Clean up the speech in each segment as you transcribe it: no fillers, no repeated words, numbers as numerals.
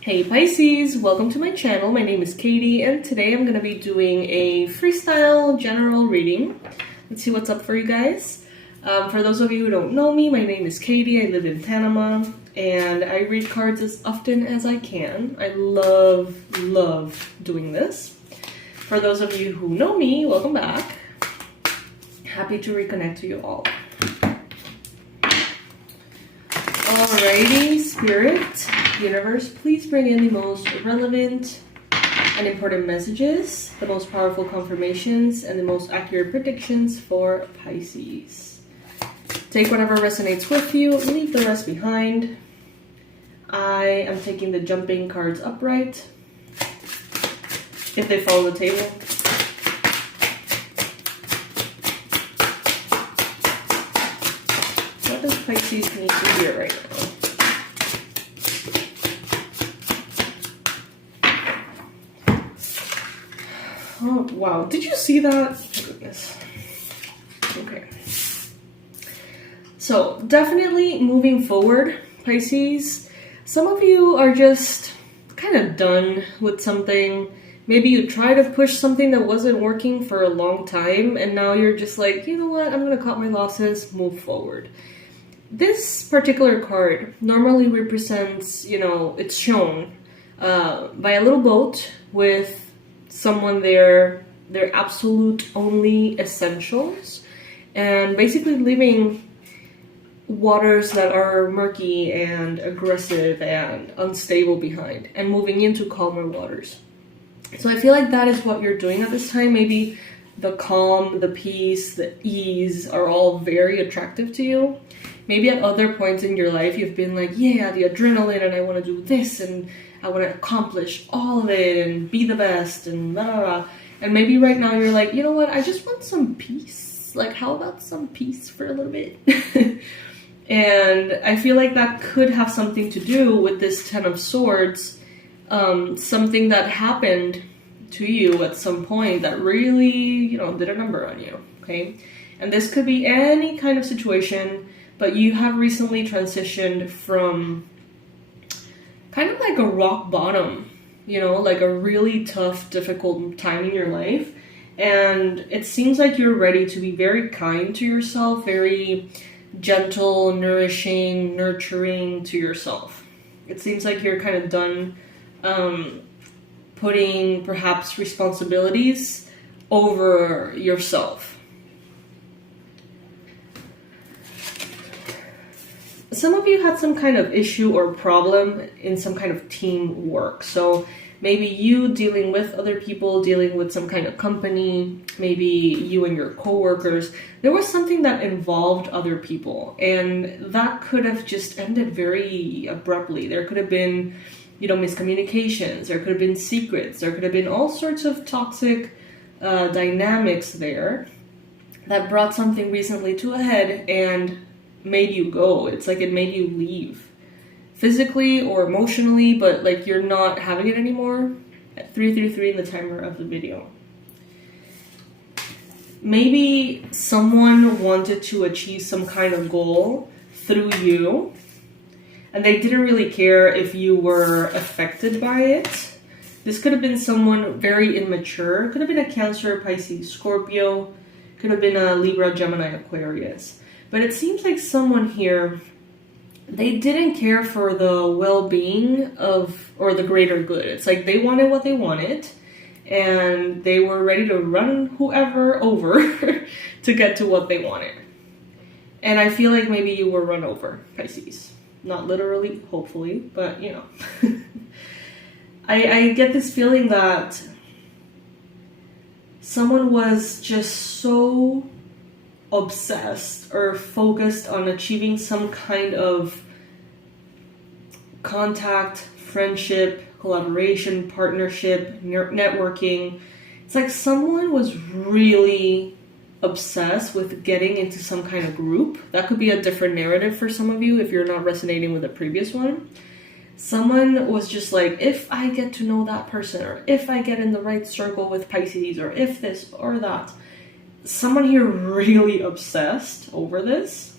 Hey Pisces, welcome to my channel. My name is Katie and today I'm going to be doing a freestyle general reading. Let's see what's up for you guys. For those of you who don't know me, my name is Katie. I live in Panama and I read cards as often as I can. I love doing this. For those of you who know me, welcome back. Happy to reconnect to you all. Alrighty, Spirit, Universe, please bring in the most relevant and important messages, the most powerful confirmations, and the most accurate predictions for Pisces. Take whatever resonates with you, leave the rest behind. I am taking the jumping cards upright, if they follow the table. What does Pisces need to hear right now? Oh, wow. Did you see that? Oh, goodness. Okay. So, definitely moving forward, Pisces, some of you are just kind of done with something. Maybe you tried to push something that wasn't working for a long time, and now you're just like, you know what, I'm going to cut my losses, move forward. This particular card normally represents, it's shown by a little boat with someone there, their absolute only essentials, and basically leaving waters that are murky and aggressive and unstable behind and moving into calmer waters. So I feel like that is what you're doing at this time. Maybe the calm, the peace, the ease are all very attractive to you. Maybe at other points in your life you've been like, yeah, the adrenaline, and I want to do this, and I want to accomplish all of it and be the best and blah, blah, blah. And maybe right now you're like, you know what, I just want some peace. Like, how about some peace for a little bit? And I feel like that could have something to do with this Ten of Swords. Something that happened to you at some point that really, did a number on you, okay? And this could be any kind of situation, but you have recently transitioned from kind of like a rock bottom, like a really tough, difficult time in your life. And it seems like you're ready to be very kind to yourself, very gentle, nourishing, nurturing to yourself. It seems like you're kind of done putting perhaps responsibilities over yourself. Some of you had some kind of issue or problem in some kind of teamwork. So maybe you dealing with other people, dealing with some kind of company, maybe you and your coworkers. There was something that involved other people, and that could have just ended very abruptly. There could have been, miscommunications. There could have been secrets. There could have been all sorts of toxic dynamics there that brought something recently to a head and made you go. It's like it made you leave physically or emotionally, but like you're not having it anymore. At 333 in the timer of the video. Maybe someone wanted to achieve some kind of goal through you, and they didn't really care if you were affected by it. This could have been someone very immature. Could have been a Cancer, Pisces, Scorpio. Could have been a Libra, Gemini, Aquarius. But it seems like someone here, they didn't care for the well-being or the greater good. It's like they wanted what they wanted, and they were ready to run whoever over to get to what they wanted. And I feel like maybe you were run over, Pisces. Not literally, hopefully, but I get this feeling that someone was just so obsessed or focused on achieving some kind of contact, friendship, collaboration, partnership, networking. It's like someone was really obsessed with getting into some kind of group. That could be a different narrative for some of you if you're not resonating with the previous one. Someone was just like, if I get to know that person, or if I get in the right circle with Pisces, or if this or that. Someone here really obsessed over this.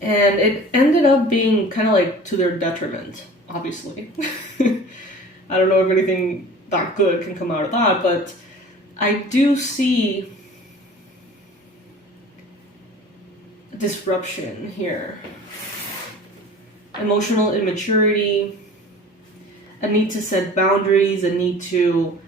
And it ended up being kind of like to their detriment, obviously. I don't know if anything that good can come out of that, but I do see disruption here. Emotional immaturity, a need to set boundaries, a need to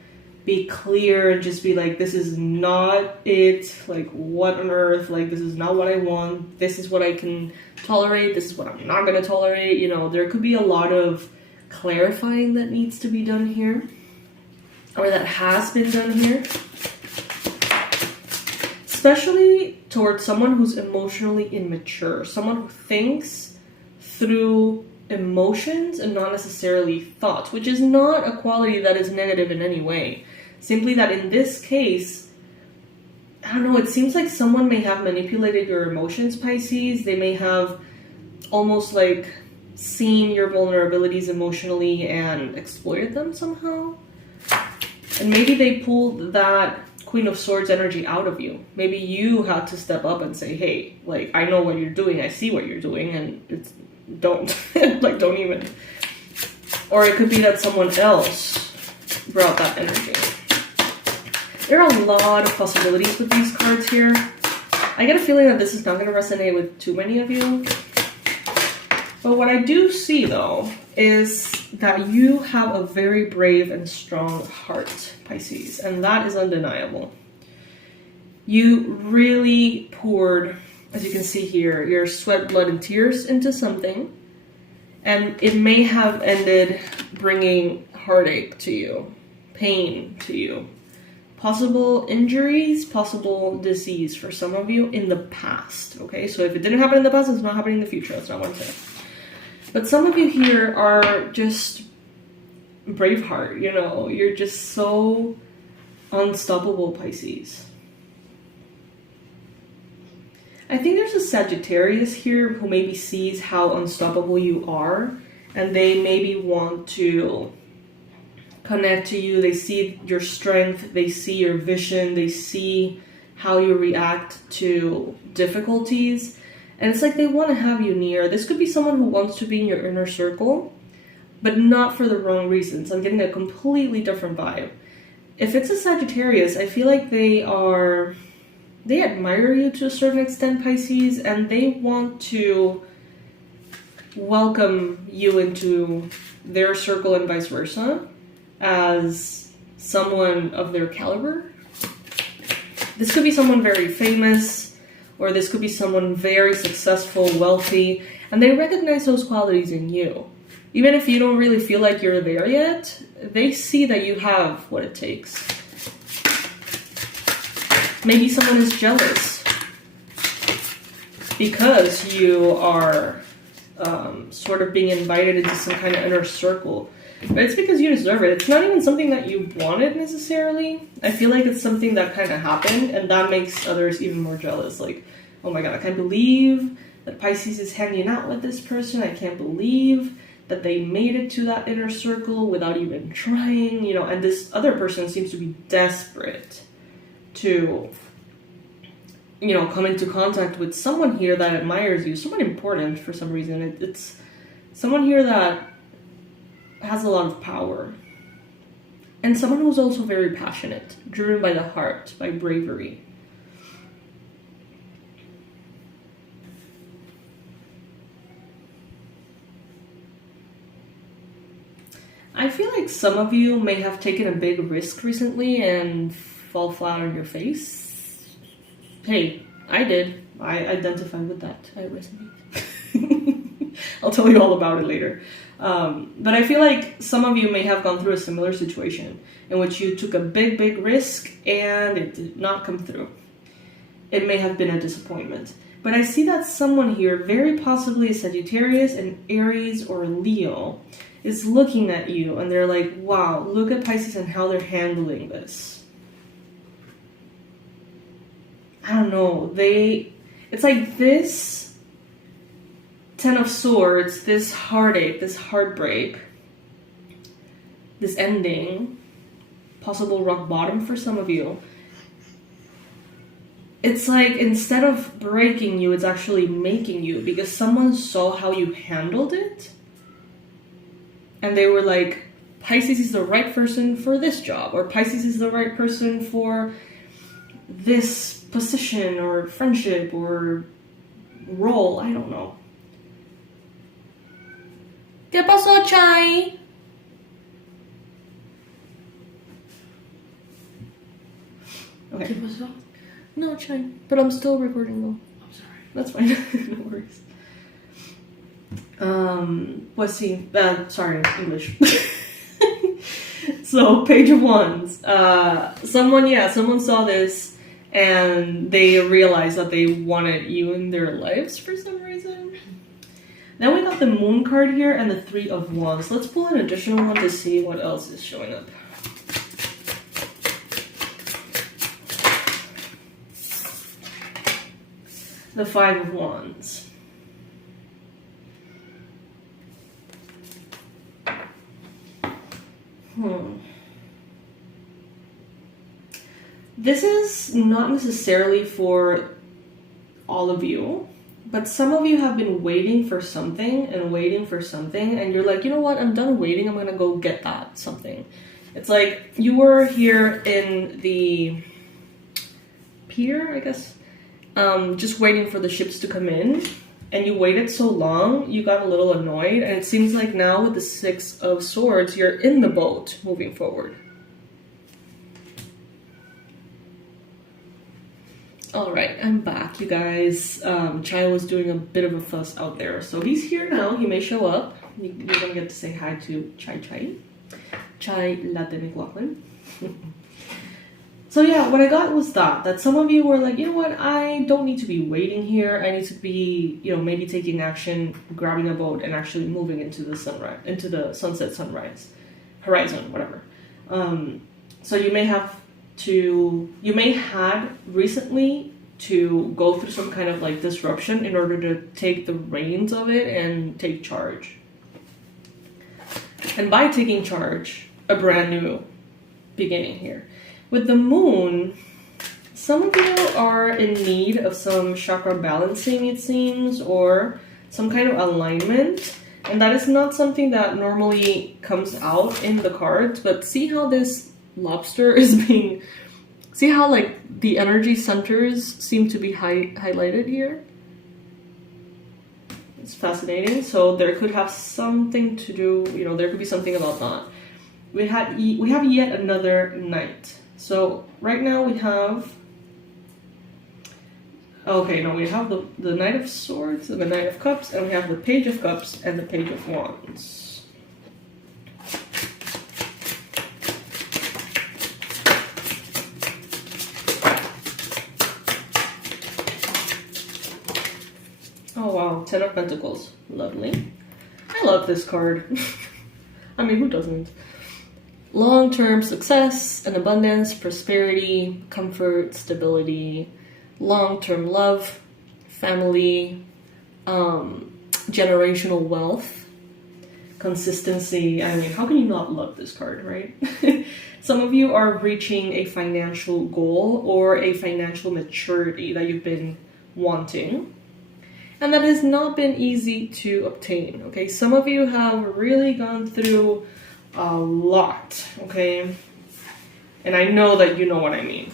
be clear and just be like, this is not it, like what on earth, like this is not what I want, this is what I can tolerate, this is what I'm not going to tolerate. You know, there could be a lot of clarifying that needs to be done here, or that has been done here, especially towards someone who's emotionally immature, someone who thinks through emotions and not necessarily thoughts, which is not a quality that is negative in any way. Simply that in this case, I don't know, it seems like someone may have manipulated your emotions, Pisces. They may have almost like seen your vulnerabilities emotionally and exploited them somehow. And maybe they pulled that Queen of Swords energy out of you. Maybe you had to step up and say, hey, like, I know what you're doing, I see what you're doing, and it's, don't, like, don't even. Or it could be that someone else brought that energy. There are a lot of possibilities with these cards here. I get a feeling that this is not going to resonate with too many of you. But what I do see, though, is that you have a very brave and strong heart, Pisces, and that is undeniable. You really poured, as you can see here, your sweat, blood, and tears into something, and it may have ended bringing heartache to you, pain to you, possible injuries, possible disease for some of you in the past, okay? So if it didn't happen in the past, it's not happening in the future. That's not what I'm saying. But some of you here are just Braveheart, you know, you're just so unstoppable, Pisces. I think there's a Sagittarius here who maybe sees how unstoppable you are, and they maybe want to connect to you. They see your strength, they see your vision, they see how you react to difficulties, and it's like they want to have you near. This could be someone who wants to be in your inner circle, but not for the wrong reasons. I'm getting a completely different vibe. If it's a Sagittarius, I feel like they admire you to a certain extent, Pisces, and they want to welcome you into their circle and vice versa as someone of their caliber. This could be someone very famous, or this could be someone very successful, wealthy, and they recognize those qualities in you. Even if you don't really feel like you're there yet, they see that you have what it takes. Maybe someone is jealous because you are sort of being invited into some kind of inner circle. But it's because you deserve it. It's not even something that you wanted necessarily. I feel like it's something that kind of happened, and that makes others even more jealous. Like, oh my god, I can't believe that Pisces is hanging out with this person. I can't believe that they made it to that inner circle without even trying, you know, and this other person seems to be desperate to, you know, come into contact with someone here that admires you, someone important for some reason. It's someone here that has a lot of power, and someone who's also very passionate, driven by the heart, by bravery. I feel like some of you may have taken a big risk recently and fall flat on your face. Hey, I did. I identify with that. I resonate. I'll tell you all about it later. But I feel like some of you may have gone through a similar situation in which you took a big risk and it did not come through. It may have been a disappointment. But I see that someone here, very possibly a Sagittarius, an Aries, or a Leo, is looking at you and they're like, wow, look at Pisces and how they're handling this. I don't know, it's like this Ten of Swords, this heartache, this heartbreak, this ending, possible rock bottom for some of you. it's like instead of breaking you, it's actually making you, because someone saw how you handled it and they were like, Pisces is the right person for this job, or Pisces is the right person for this position or friendship or role. I don't know. ¿Qué pasó, Chai? Okay. ¿Qué pasó? No, Chai. But I'm still recording though. I'm sorry. That's fine. No worries. Let's see. Sorry, English. So, page of wands. Someone saw this and they realized that they wanted you in their lives for some reason. Then we got the moon card here and the 3 of wands. Let's pull an additional one to see what else is showing up. The 5 of wands. This is not necessarily for all of you, but some of you have been waiting for something, and you're like, you know what, I'm done waiting, I'm gonna go get that something. It's like you were here in the pier, I guess, just waiting for the ships to come in, and you waited so long, you got a little annoyed, and it seems like now with the 6 of swords, you're in the boat moving forward. Alright, I'm back, you guys. Chai was doing a bit of a fuss out there, so he's here now. He may show up. You're gonna get to say hi to Chai Latte McLaughlin. So yeah, what I got was that some of you were like, you know what, I don't need to be waiting here. I need to be, maybe taking action, grabbing a boat, and actually moving into the sunrise, into the sunset, sunrise, horizon, whatever. So you may had recently to go through some kind of like disruption in order to take the reins of it and take charge. And by taking charge, a brand new beginning here. With the moon, some of you are in need of some chakra balancing, it seems, or some kind of alignment. And that is not something that normally comes out in the cards, but see how this lobster is being... See how like the energy centers seem to be highlighted here? It's fascinating. So there could have something to do, there could be something about that. We have yet another knight. So right now we have, we have the Knight of Swords and the Knight of Cups, and we have the Page of Cups and the Page of Wands. Oh wow, 10 of Pentacles. Lovely. I love this card. I mean, who doesn't? Long-term success and abundance, prosperity, comfort, stability, long-term love, family, generational wealth, consistency. I mean, how can you not love this card, right? Some of you are reaching a financial goal or a financial maturity that you've been wanting, and that has not been easy to obtain, okay? Some of you have really gone through a lot, okay? And I know that you know what I mean.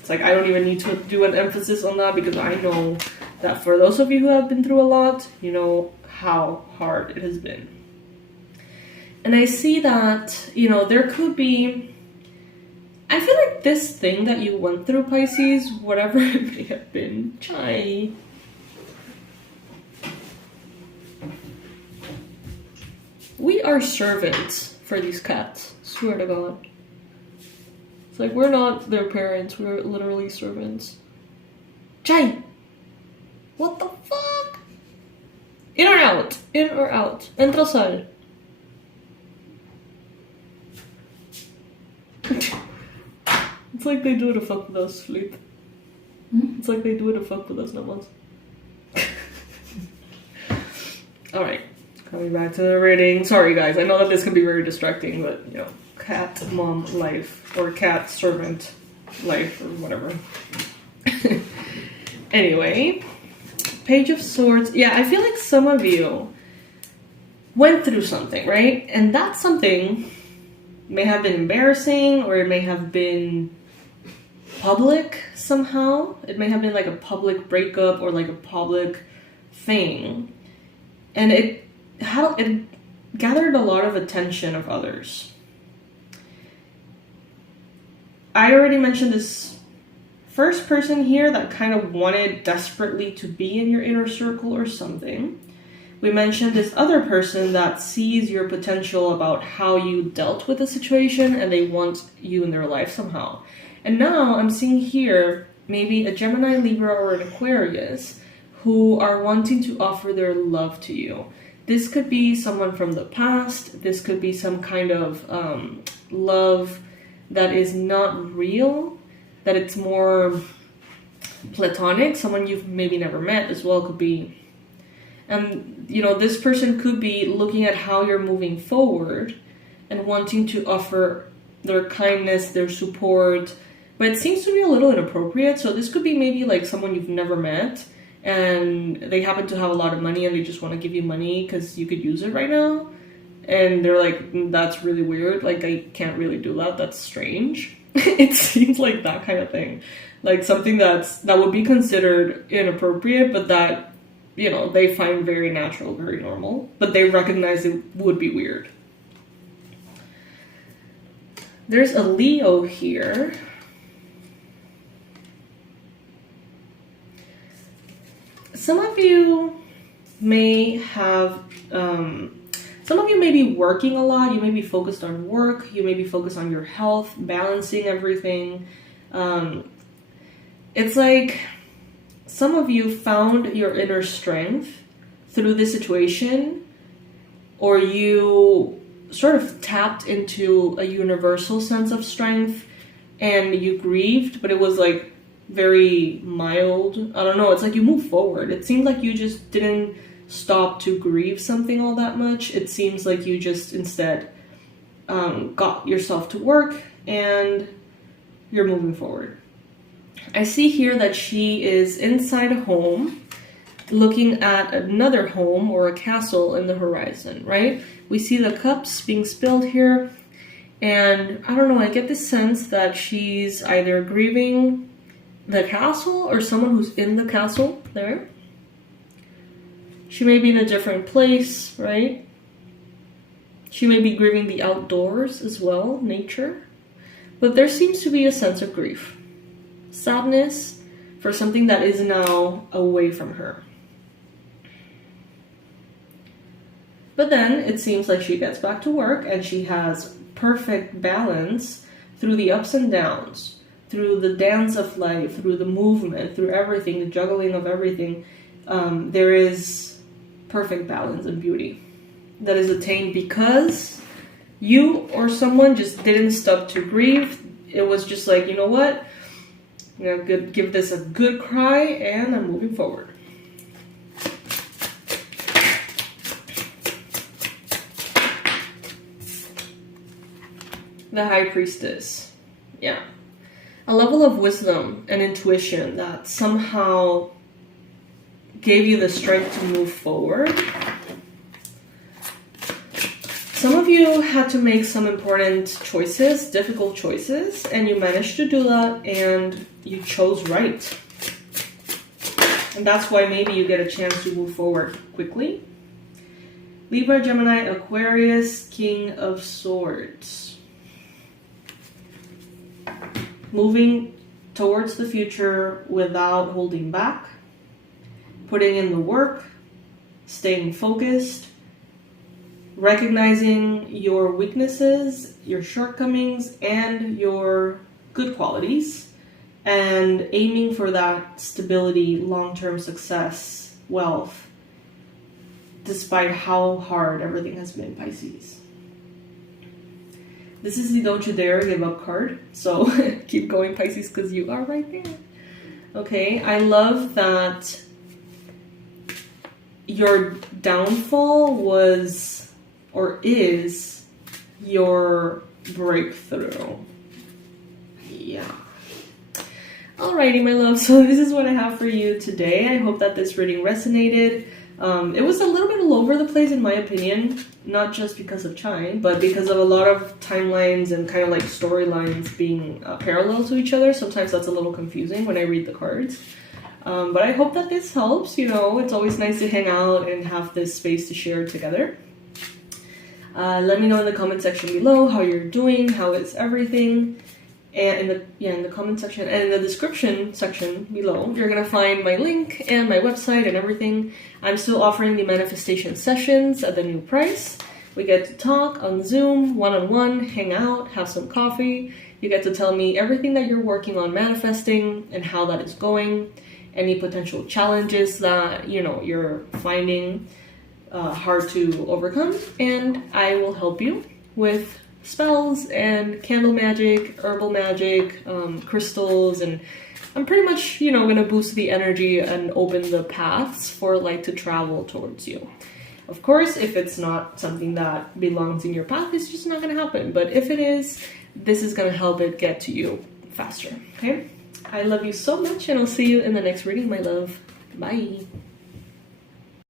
It's like I don't even need to do an emphasis on that, because I know that for those of you who have been through a lot, you know how hard it has been. And I see that, there could be... I feel like this thing that you went through, Pisces, whatever it may have been, Chai... We are servants for these cats, swear to God. It's like we're not their parents, we're literally servants. Chai! What the fuck? In or out? In or out? Entra, sal. It's like they do it to fuck with us, Fleet. It's like they do it to fuck with us, not once. Alright. Coming back to the reading. Sorry guys, I know that this can be very distracting, but cat mom life, or cat servant life, or whatever. Anyway, Page of Swords. Yeah, I feel like some of you went through something, right? And that something may have been embarrassing, or it may have been public somehow. It may have been like a public breakup or like a public thing. And it gathered a lot of attention of others. I already mentioned this first person here that kind of wanted desperately to be in your inner circle or something. We mentioned this other person that sees your potential about how you dealt with the situation and they want you in their life somehow. And now I'm seeing here maybe a Gemini, Libra, or an Aquarius who are wanting to offer their love to you. This could be someone from the past. This could be some kind of love that is not real, that it's more platonic. Someone you've maybe never met as well could be. And, you know, this person could be looking at how you're moving forward and wanting to offer their kindness, their support, but it seems to be a little inappropriate. So this could be maybe like someone you've never met and they happen to have a lot of money and they just want to give you money because you could use it right now. And they're like, that's really weird. Like, I can't really do that. That's strange. It seems like that kind of thing. Like something that would be considered inappropriate, but that, you know, they find very natural, very normal, but they recognize it would be weird. There's a Leo here. Some of you may have, some of you may be working a lot. You may be focused on work. You may be focused on your health, balancing everything. It's like some of you found your inner strength through this situation, or you sort of tapped into a universal sense of strength and you grieved, but it was like very mild. I don't know. It's like you moved forward. It seemed like you just didn't stop to grieve something all that much. It seems like you just instead got yourself to work and you're moving forward. I see here that she is inside a home looking at another home or a castle in the horizon, right? We see the cups being spilled here, and I don't know, I get the sense that she's either grieving the castle or someone who's in the castle there. She may be in a different place, right? She may be grieving the outdoors as well, nature. But there seems to be a sense of grief, sadness for something that is now away from her. But then it seems like she gets back to work and she has perfect balance through the ups and downs, through the dance of life, through the movement, through everything, the juggling of everything. There is perfect balance and beauty that is attained because you or someone just didn't stop to grieve. It was just like, you know what? I'm gonna give this a good cry and I'm moving forward. The High Priestess. Yeah. A level of wisdom and intuition that somehow gave you the strength to move forward. Some of you had to make some important choices, difficult choices, and you managed to do that and you chose right. And that's why maybe you get a chance to move forward quickly. Libra, Gemini, Aquarius, King of Swords. Moving towards the future without holding back, putting in the work, staying focused, recognizing your weaknesses, your shortcomings, and your good qualities, and aiming for that stability, long-term success, wealth, despite how hard everything has been, Pisces. This is the Don't You Dare Give Up card, so keep going, Pisces, because you are right there. Okay, I love that your downfall was, or is, your breakthrough. Yeah. Alrighty, my love, so this is what I have for you today. I hope that this reading resonated. It was a little bit all over the place in my opinion, not just because of Chai, but because of a lot of timelines and kind of like storylines being parallel to each other. Sometimes that's a little confusing when I read the cards. But I hope that this helps. You know, it's always nice to hang out and have this space to share together. Let me know in the comment section below how you're doing, how is everything. And in the comment section and in the description section below, you're gonna find my link and my website and everything. I'm still offering the manifestation sessions at the new price. We get to talk on Zoom, one-on-one, hang out, have some coffee. You get to tell me everything that you're working on manifesting and how that is going, any potential challenges that you're finding hard to overcome, and I will help you with spells and candle magic, herbal magic, crystals, and I'm pretty much, gonna boost the energy and open the paths for light to travel towards you. Of course, if it's not something that belongs in your path, it's just not gonna happen. But if it is, this is gonna help it get to you faster, okay? I love you so much, and I'll see you in the next reading, my love. Bye.